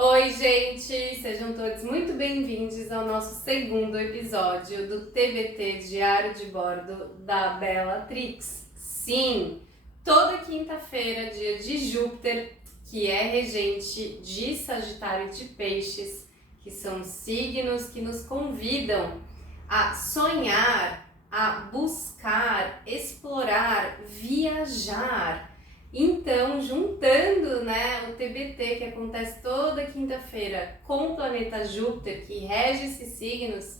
Oi, gente! Sejam todos muito bem-vindos ao nosso segundo episódio do TBT Diário de Bordo da Bellatrix. Sim, toda quinta-feira, dia de Júpiter, que é regente de Sagitário e de Peixes, que são signos que nos convidam a sonhar, a buscar, explorar, viajar. Então, juntando, o TBT, que acontece toda quinta-feira, com o planeta Júpiter, que rege esses signos,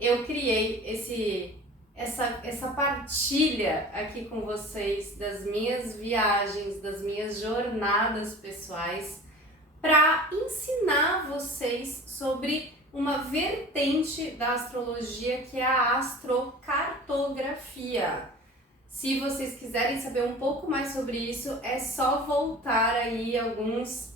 eu criei essa partilha aqui com vocês das minhas viagens, das minhas jornadas pessoais, para ensinar vocês sobre uma vertente da astrologia que é a astrocartografia. Se vocês quiserem saber um pouco mais sobre isso, é só voltar aí alguns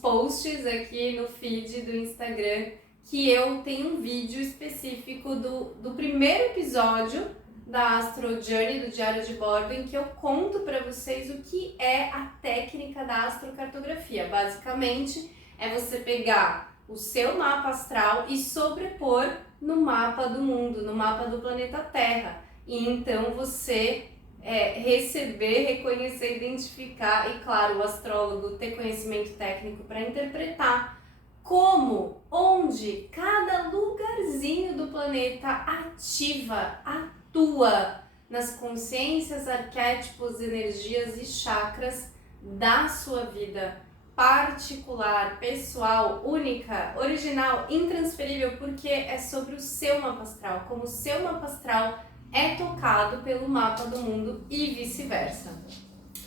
posts aqui no feed do Instagram, que eu tenho um vídeo específico do primeiro episódio da Astro Journey, do Diário de Bordo, em que eu conto para vocês o que é a técnica da astrocartografia. Basicamente, é você pegar o seu mapa astral e sobrepor no mapa do mundo, no mapa do planeta Terra. E então você receber, reconhecer, identificar e, claro, o astrólogo ter conhecimento técnico para interpretar como, onde cada lugarzinho do planeta atua nas consciências, arquétipos, energias e chakras da sua vida particular, pessoal, única, original, intransferível, porque é sobre o seu mapa astral, como o seu mapa astral é tocado pelo mapa do mundo e vice-versa.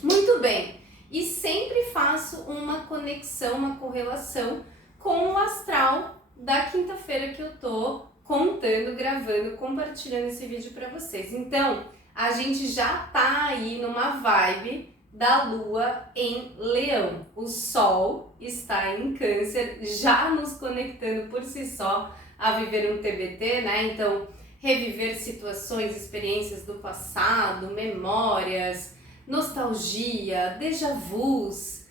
Muito bem, e sempre faço uma conexão, uma correlação com o astral da quinta-feira que eu tô contando, gravando, compartilhando esse vídeo para vocês. Então, a gente já tá aí numa vibe da Lua em Leão. O Sol está em Câncer, já nos conectando por si só a viver um TBT, Então, reviver situações, experiências do passado, memórias, nostalgia, déjà vus.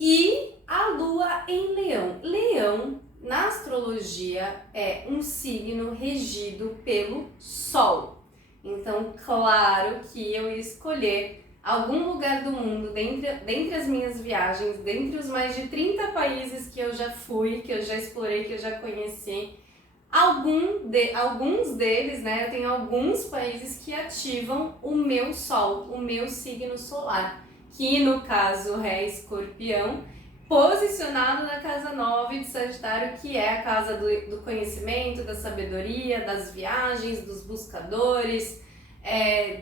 E a Lua em Leão. Leão, na astrologia, é um signo regido pelo Sol. Então, claro que eu ia escolher algum lugar do mundo, dentre as minhas viagens, dentre os mais de 30 países que eu já fui, que eu já explorei, que eu já conheci. Alguns deles, eu tenho alguns países que ativam o meu Sol, o meu signo solar, que no caso é Escorpião, posicionado na casa 9 de Sagitário, que é a casa do conhecimento, da sabedoria, das viagens, dos buscadores,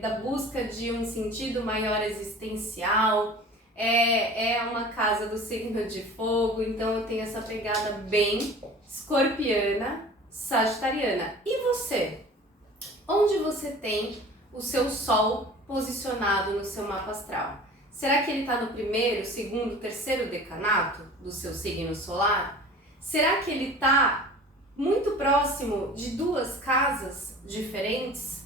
da busca de um sentido maior existencial. É uma casa do signo de fogo, então eu tenho essa pegada bem escorpiana, sagitariana. E você? Onde você tem o seu Sol posicionado no seu mapa astral? Será que ele está no primeiro, segundo, terceiro decanato do seu signo solar? Será que ele está muito próximo de duas casas diferentes?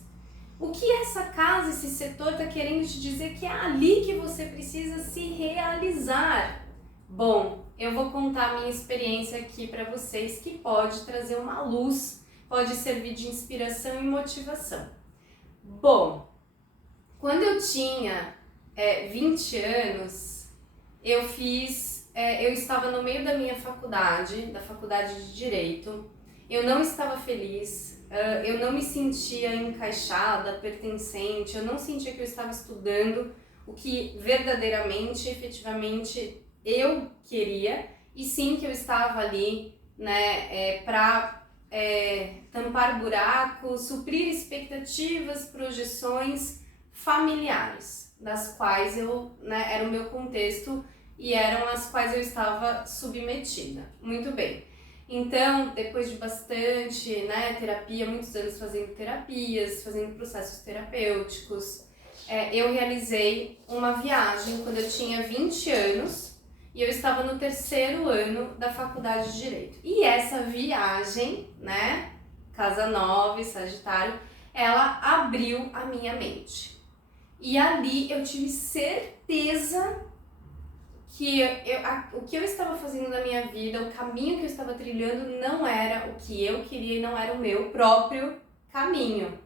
O que essa casa, esse setor está querendo te dizer que é ali que você precisa se realizar? Bom, eu vou contar a minha experiência aqui para vocês, que pode trazer uma luz, pode servir de inspiração e motivação. Bom, quando eu tinha 20 anos, eu estava no meio da minha faculdade, da faculdade de Direito. Eu não estava feliz, eu não me sentia encaixada, pertencente, eu não sentia que eu estava estudando o que verdadeiramente, efetivamente eu queria, e sim que eu estava ali, para tampar buracos, suprir expectativas, projeções familiares, das quais era o meu contexto e eram as quais eu estava submetida. Muito bem. Então, depois de bastante terapia, muitos anos fazendo terapias, fazendo processos terapêuticos, eu realizei uma viagem quando eu tinha 20 anos e eu estava no terceiro ano da faculdade de Direito. E essa viagem, Casa 9, Sagitário, ela abriu a minha mente. E ali eu tive certeza que o que eu estava fazendo na minha vida, o caminho que eu estava trilhando não era o que eu queria e não era o meu próprio caminho.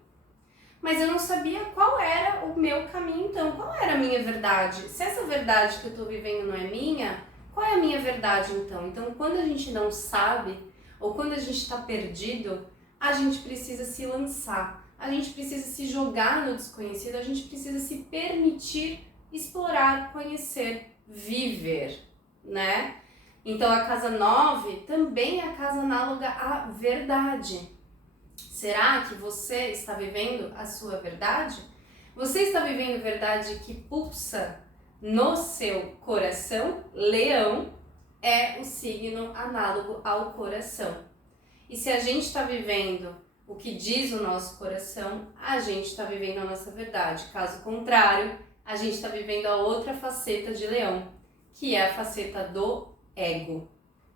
Mas eu não sabia qual era o meu caminho então, qual era a minha verdade. Se essa verdade que eu estou vivendo não é minha, qual é a minha verdade então? Então, quando a gente não sabe, ou quando a gente está perdido, a gente precisa se lançar, a gente precisa se jogar no desconhecido, a gente precisa se permitir explorar, conhecer, viver, né? Então a casa 9 também é a casa análoga à verdade. Será que você está vivendo a sua verdade? Você está vivendo verdade que pulsa no seu coração? Leão é o signo análogo ao coração. E se a gente está vivendo o que diz o nosso coração, a gente está vivendo a nossa verdade. Caso contrário, a gente está vivendo a outra faceta de Leão, que é a faceta do ego,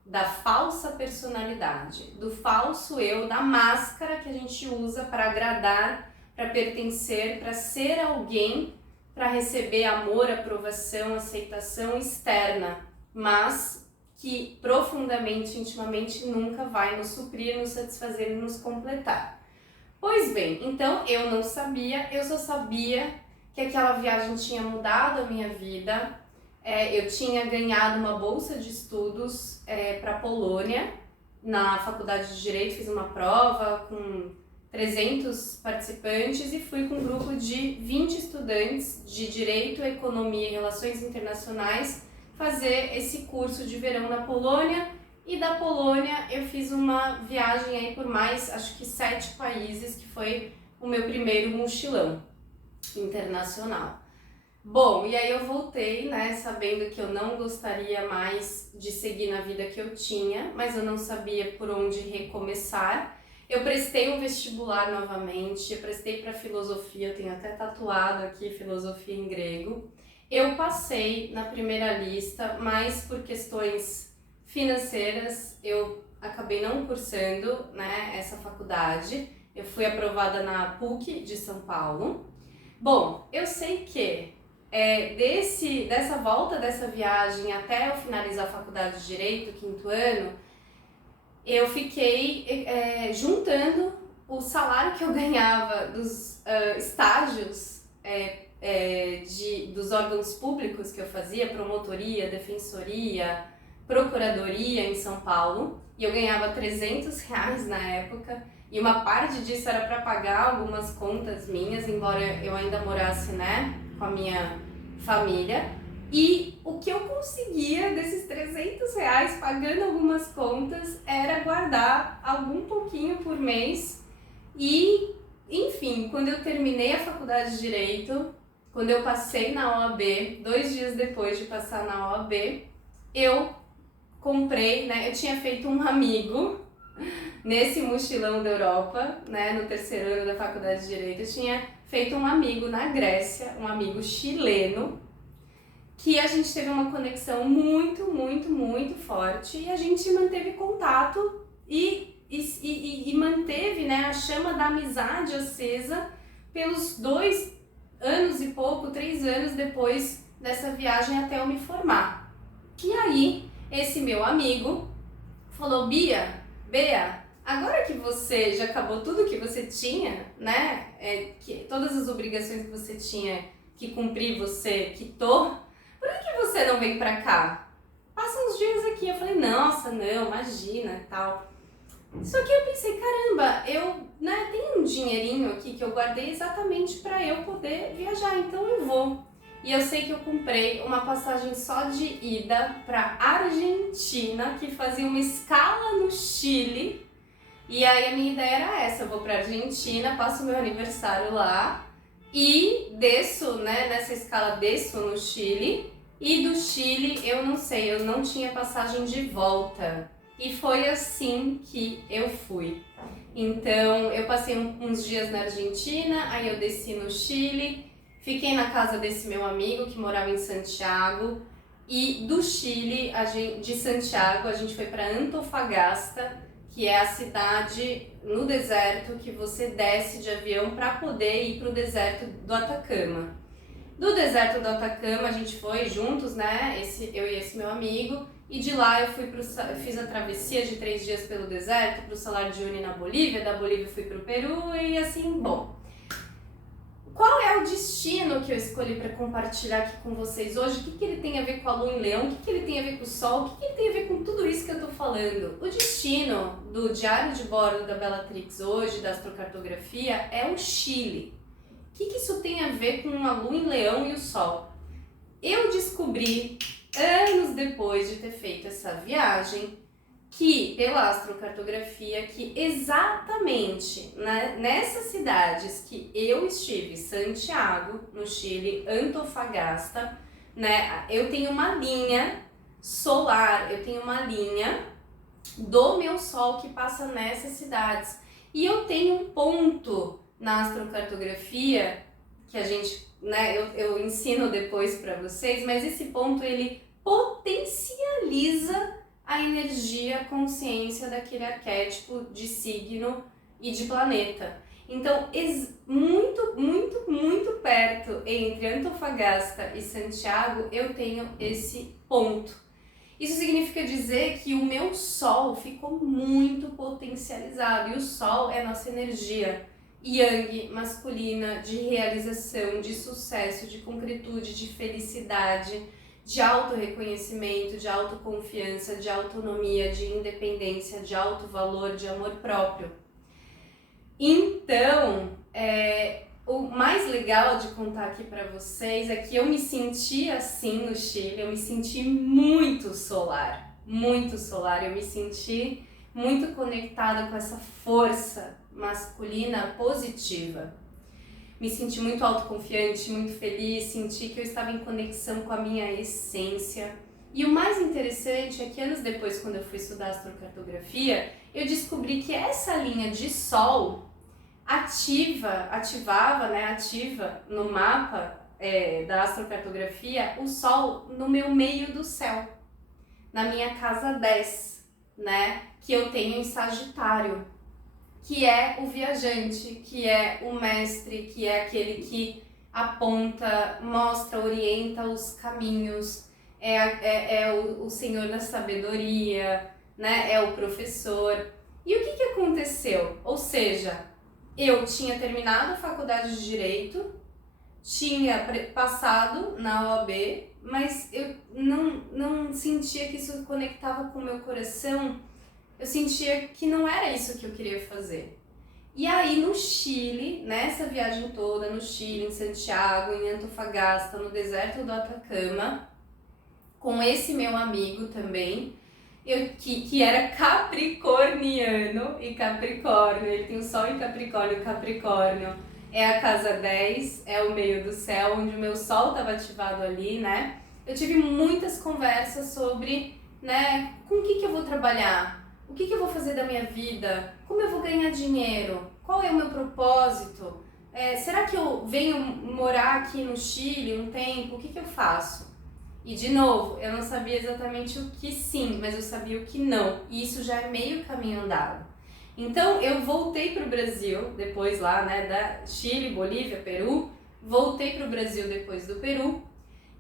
da falsa personalidade, do falso eu, da máscara que a gente usa para agradar, para pertencer, para ser alguém, para receber amor, aprovação, aceitação externa, mas que profundamente, intimamente, nunca vai nos suprir, nos satisfazer e nos completar. Pois bem, então eu não sabia, eu só sabia que aquela viagem tinha mudado a minha vida. Eu tinha ganhado uma bolsa de estudos para a Polônia, na faculdade de Direito, fiz uma prova com 300 participantes e fui com um grupo de 20 estudantes de Direito, Economia e Relações Internacionais fazer esse curso de verão na Polônia. E da Polônia eu fiz uma viagem aí por mais, acho que 7 países, que foi o meu primeiro mochilão internacional. Bom, e aí eu voltei, né, sabendo que eu não gostaria mais de seguir na vida que eu tinha, mas eu não sabia por onde recomeçar. Eu prestei um vestibular novamente, eu prestei para filosofia, eu tenho até tatuado aqui filosofia em grego. Eu passei na primeira lista, mas por questões financeiras eu acabei não cursando, né, essa faculdade. Eu fui aprovada na PUC de São Paulo. Bom, eu sei que dessa volta, dessa viagem até eu finalizar a faculdade de Direito, 5º ano, eu fiquei juntando o salário que eu ganhava dos estágios dos órgãos públicos que eu fazia, promotoria, defensoria, procuradoria em São Paulo, e eu ganhava R$300 na época, e uma parte disso era para pagar algumas contas minhas, embora eu ainda morasse, né, com a minha família. E o que eu conseguia desses R$300 pagando algumas contas era guardar algum pouquinho por mês. E, enfim, quando eu terminei a faculdade de Direito, quando eu passei na OAB, 2 dias depois de passar na OAB, eu comprei, né, eu tinha feito um amigo nesse mochilão da Europa, né, no 3º ano da faculdade de Direito, eu tinha feito um amigo na Grécia, um amigo chileno, que a gente teve uma conexão muito, muito, muito forte, e a gente manteve contato e manteve, né, a chama da amizade acesa pelos 2 anos e pouco, 3 anos depois dessa viagem até eu me formar. E aí, esse meu amigo falou: Bea, agora que você já acabou tudo que você tinha, né, todas as obrigações que você tinha que cumprir, você quitou, por que você não vem pra cá? Passa uns dias aqui. Eu falei: nossa, não, imagina, tal. Só que eu pensei: caramba, eu, né, tenho um dinheirinho aqui que eu guardei exatamente para eu poder viajar, então eu vou. E eu sei que eu comprei uma passagem só de ida para Argentina, que fazia uma escala no Chile. E aí a minha ideia era essa: eu vou para Argentina, passo o meu aniversário lá e desço, né, nessa escala desço no Chile. E do Chile, eu não sei, eu não tinha passagem de volta. E foi assim que eu fui. Então, eu passei uns dias na Argentina, aí eu desci no Chile, fiquei na casa desse meu amigo que morava em Santiago. E do Chile, de Santiago, a gente foi para Antofagasta, que é a cidade no deserto que você desce de avião para poder ir para o deserto do Atacama. Do deserto do Atacama a gente foi juntos, né? Eu e esse meu amigo. E de lá eu fiz a travessia de 3 dias pelo deserto para o Salar de Uyuni na Bolívia. Da Bolívia fui para o Peru e assim, bom. Qual é o destino que eu escolhi para compartilhar aqui com vocês hoje? O que ele tem a ver com a Lua em Leão? O que ele tem a ver com o Sol? O que ele tem a ver com tudo isso que eu estou falando? O destino do diário de bordo da Bellatrix hoje, da astrocartografia, é o Chile. O que isso tem a ver com a Lua em Leão e o Sol? Eu descobri, anos depois de ter feito essa viagem, que pela astrocartografia, que exatamente nessas cidades que eu estive, Santiago, no Chile, Antofagasta, né, eu tenho uma linha solar, eu tenho uma linha do meu Sol que passa nessas cidades. E eu tenho um ponto na astrocartografia que a gente, né, eu ensino depois para vocês, mas esse ponto ele potencializa a energia, a consciência daquele arquétipo de signo e de planeta. Então, muito perto entre Antofagasta e Santiago, eu tenho esse ponto. Isso significa dizer que o meu Sol ficou muito potencializado, e o Sol é a nossa energia yang, masculina, de realização, de sucesso, de concretude, de felicidade, de autorreconhecimento, de autoconfiança, de autonomia, de independência, de alto valor, de amor próprio. Então, o mais legal de contar aqui para vocês é que eu me senti assim no Chile, eu me senti muito solar, eu me senti muito conectada com essa força masculina positiva. Me senti muito autoconfiante, muito feliz, senti que eu estava em conexão com a minha essência. E o mais interessante é que anos depois, quando eu fui estudar astrocartografia, eu descobri que essa linha de Sol ativa no mapa da astrocartografia o Sol no meu meio do céu, na minha casa 10, né, que eu tenho em Sagitário, que é o viajante, que é o mestre, que é aquele que aponta, mostra, orienta os caminhos, o senhor da sabedoria, né? É o professor. E o que aconteceu? Ou seja, eu tinha terminado a faculdade de Direito, tinha passado na OAB, mas eu não sentia que isso conectava com o meu coração. Eu sentia que não era isso que eu queria fazer. E aí no Chile, nessa viagem toda, no Chile, em Santiago, em Antofagasta, no deserto do Atacama, com esse meu amigo também, que era capricorniano e Capricórnio, ele tem o Sol em Capricórnio, Capricórnio é a casa 10, é o meio do céu, onde o meu Sol estava ativado ali, né? Eu tive muitas conversas sobre, né, com o que eu vou trabalhar? O que eu vou fazer da minha vida? Como eu vou ganhar dinheiro? Qual é o meu propósito? Será que eu venho morar aqui no Chile um tempo? O que eu faço? E de novo, eu não sabia exatamente o que sim, mas eu sabia o que não. E isso já é meio caminho andado. Então eu voltei para o Brasil, depois lá, né, da Chile, Bolívia, Peru. Voltei para o Brasil depois do Peru.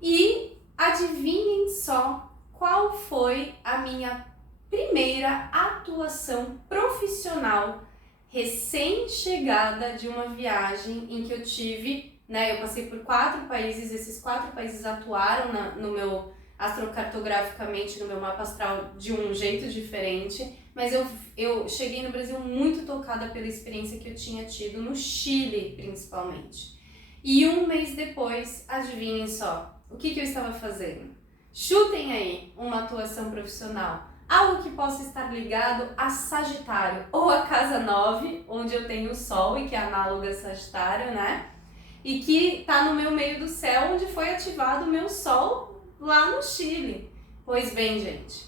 E adivinhem só qual foi a minha primeira atuação profissional recém-chegada de uma viagem em que eu tive, né, eu passei por 4 países, esses 4 países atuaram no meu, astrocartograficamente, no meu mapa astral de um jeito diferente, mas eu cheguei no Brasil muito tocada pela experiência que eu tinha tido no Chile, principalmente. E um mês depois, adivinhem só, o que eu estava fazendo? Chutem aí uma atuação profissional. Algo que possa estar ligado a Sagitário, ou a casa 9, onde eu tenho o Sol e que é análoga a Sagitário, né? E que tá no meu meio do céu, onde foi ativado o meu Sol lá no Chile. Pois bem, gente,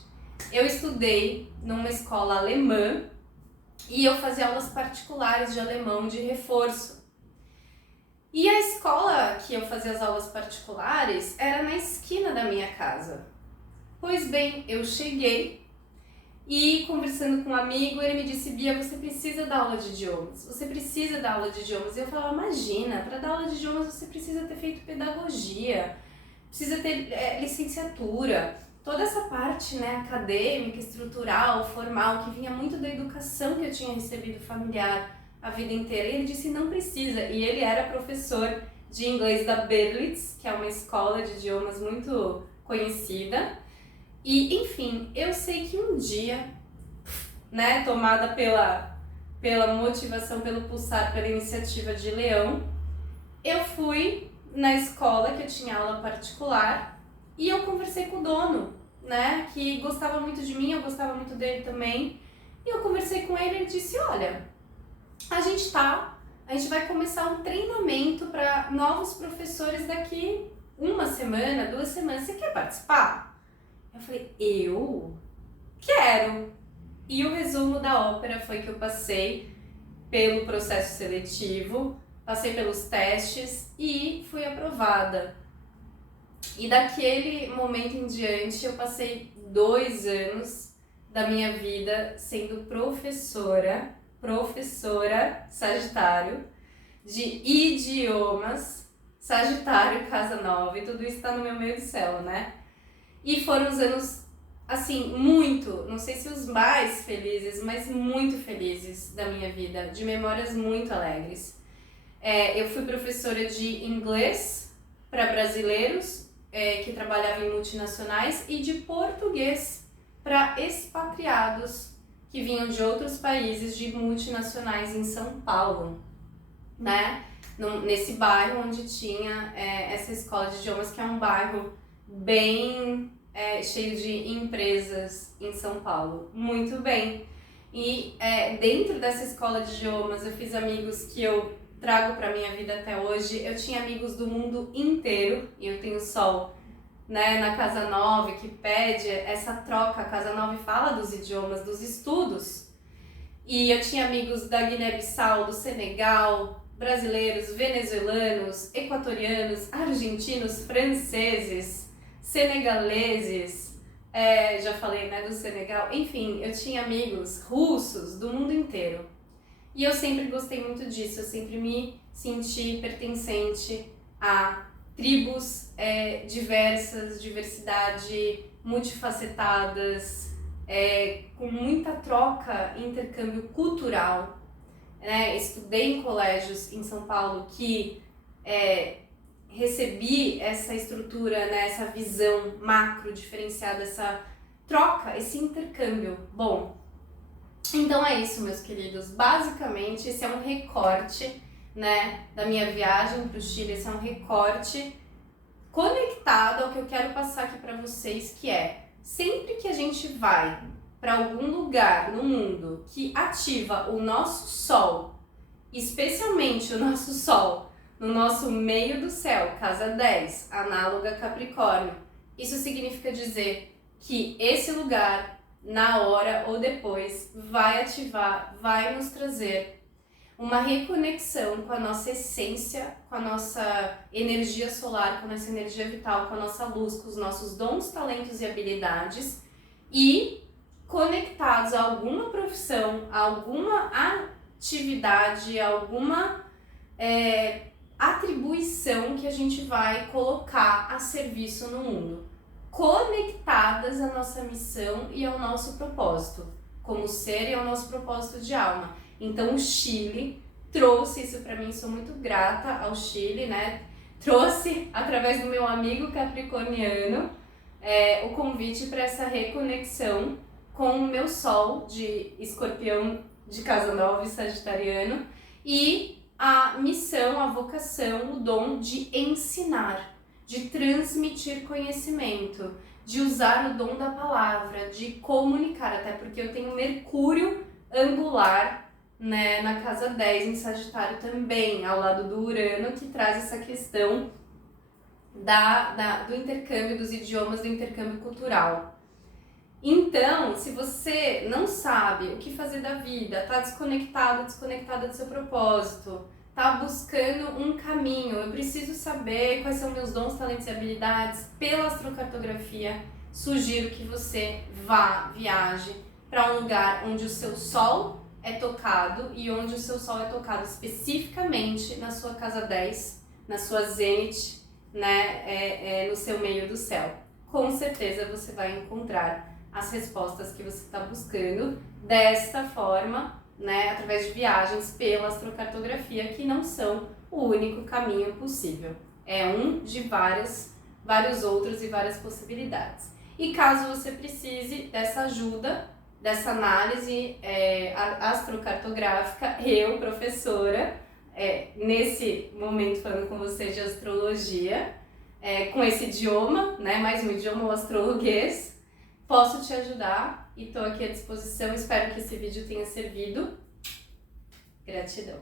eu estudei numa escola alemã e eu fazia aulas particulares de alemão de reforço. E a escola que eu fazia as aulas particulares era na esquina da minha casa. Pois bem, eu cheguei E conversando com um amigo, ele me disse: Bia, você precisa dar aula de idiomas, você precisa dar aula de idiomas. E eu falava: imagina, para dar aula de idiomas você precisa ter feito pedagogia, precisa ter licenciatura, toda essa parte, né, acadêmica, estrutural, formal, que vinha muito da educação que eu tinha recebido familiar a vida inteira. E ele disse: não precisa. E ele era professor de inglês da Berlitz, que é uma escola de idiomas muito conhecida. E, enfim, eu sei que um dia, né, tomada pela motivação, pelo pulsar, pela iniciativa de Leão, eu fui na escola que eu tinha aula particular e eu conversei com o dono, né, que gostava muito de mim, eu gostava muito dele também. E eu conversei com ele e ele disse: olha, a gente vai começar um treinamento para novos professores daqui 1 semana, 2 semanas, você quer participar? Eu falei: eu quero! E o resumo da ópera foi que eu passei pelo processo seletivo, passei pelos testes e fui aprovada. E daquele momento em diante eu passei 2 anos da minha vida sendo professora Sagitário, de idiomas, Sagitário, Casa 9, tudo isso tá no meu meio do céu, né? E foram os anos, assim, muito, não sei se os mais felizes, mas muito felizes da minha vida, de memórias muito alegres. Eu fui professora de inglês para brasileiros que trabalhavam em multinacionais e de português para expatriados que vinham de outros países, de multinacionais em São Paulo, né? Nesse bairro onde tinha essa escola de idiomas, que é um bairro bem cheio de empresas em São Paulo. Muito bem. E dentro dessa escola de idiomas eu fiz amigos que eu trago para minha vida até hoje. Eu tinha amigos do mundo inteiro e eu tenho Sol, né, na Casa 9, que pede essa troca. A Casa 9 fala dos idiomas, dos estudos. E eu tinha amigos da Guiné-Bissau, do Senegal, brasileiros, venezuelanos, equatorianos, argentinos, franceses, senegaleses, já falei, né, do Senegal. Enfim, eu tinha amigos russos do mundo inteiro. E eu sempre gostei muito disso, eu sempre me senti pertencente a tribos diversas, diversidade, multifacetadas, com muita troca e intercâmbio cultural. Estudei em colégios em São Paulo que recebi essa estrutura, né, essa visão macro diferenciada, essa troca, esse intercâmbio. Bom, então é isso, meus queridos. Basicamente, esse é um recorte, né, da minha viagem para o Chile. Esse é um recorte conectado ao que eu quero passar aqui para vocês, que sempre que a gente vai para algum lugar no mundo que ativa o nosso Sol, especialmente o nosso Sol no nosso meio do céu, casa 10, análoga a Capricórnio, isso significa dizer que esse lugar, na hora ou depois, vai ativar, vai nos trazer uma reconexão com a nossa essência, com a nossa energia solar, com a nossa energia vital, com a nossa luz, com os nossos dons, talentos e habilidades, e conectados a alguma profissão, a alguma atividade, a alguma atribuição que a gente vai colocar a serviço no mundo, conectadas à nossa missão e ao nosso propósito como ser e ao nosso propósito de alma. Então o Chile trouxe isso para mim, sou muito grata ao Chile, né? Trouxe através do meu amigo capricorniano o convite para essa reconexão com o meu Sol de Escorpião de Casa 9, Sagitariano, e a missão, a vocação, o dom de ensinar, de transmitir conhecimento, de usar o dom da palavra, de comunicar, até porque eu tenho Mercúrio angular, né, na casa 10 em Sagitário também, ao lado do Urano, que traz essa questão do intercâmbio dos idiomas, do intercâmbio cultural. Então, se você não sabe o que fazer da vida, está desconectada do seu propósito, está buscando um caminho, eu preciso saber quais são meus dons, talentos e habilidades, pela astrocartografia, sugiro que você viaje para um lugar onde o seu sol é tocado e onde o seu sol é tocado especificamente na sua casa 10, na sua zênite, né, no seu meio do céu. Com certeza você vai encontrar as respostas que você está buscando desta forma, né, através de viagens pela astrocartografia, que não são o único caminho possível. É um de vários outros e várias possibilidades. E caso você precise dessa ajuda, dessa análise astrocartográfica, eu, professora, nesse momento falando com você de astrologia, com esse idioma, né, mais um idioma, o astrologuês, posso te ajudar e estou aqui à disposição. Espero que esse vídeo tenha servido. Gratidão.